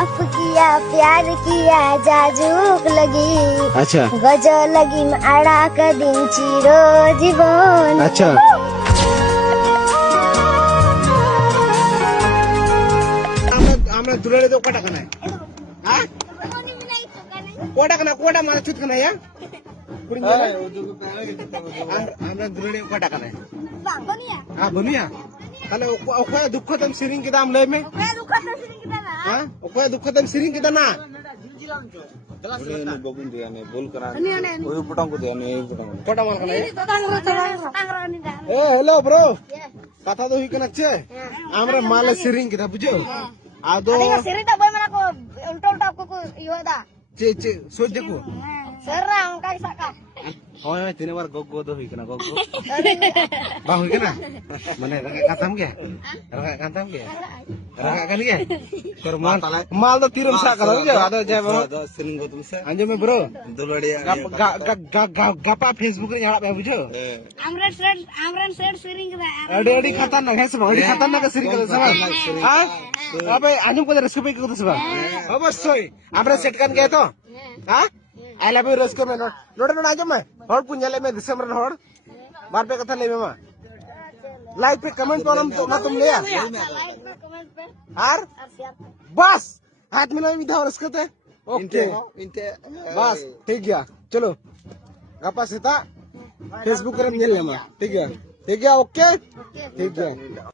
माफ किया प्यार किया जाजुक लगी अच्छा गज लगी आड़ा कदिन चिरो जीवन अच्छा আমরা দূরে তো কটা খানা হ্যাঁ কটা খানা কটা মাছ ছুট খানা হ্যাঁ পুরিং গেলে আমরা দূরে কটা খানা হ্যাঁ বনিয়া তাহলে ওখানে দুঃখ তুমি সিরিং কি দাম লই মে হ্যাঁ ওখানে দুঃখ তুমি সিরিং কি না বগুন দিয়া নে বল করা ওই পটং কো দিয়া নে এই পটং কটা মাল খানা এ হ্যালো ব্রো কথা তো হই কেন আছে আমরা মালে সিরিং কি দা বুঝো আদো cerita boy mana ko untol tap ko iyo da चे चे सोच देखो serra angka saka होय तीन बार गग गो दो हुई कना गग बा हुई कना माने रका कातम के रका कातम के रका कन के कर माल तो तीरम सा करा बुझो आदो जाय बरो सिलिंग गो तुम से अंजो में ब्रो दुलड़िया गपा फेसबुक रे हड़ा पे बुझो amran set sering da अडी अडी खतरनाक है सब अडी खतरनाक सिरिंग कर सब हां अबे आजम को रस्क पे को सब अवश्य আমরা সেট কান গে তো हां आई लव यू रस्क में नोड नोड आजम में हर पुंजले में दिसंबर हर बार पे कथा ले में लाइक पे कमेंट तो ना तुम ले यार बस हाथ मिला में धाव रस्क ते ओके बस ठीक है चलो गपा सेता फेसबुक रे मिल ले ठीक है ओके ठीक है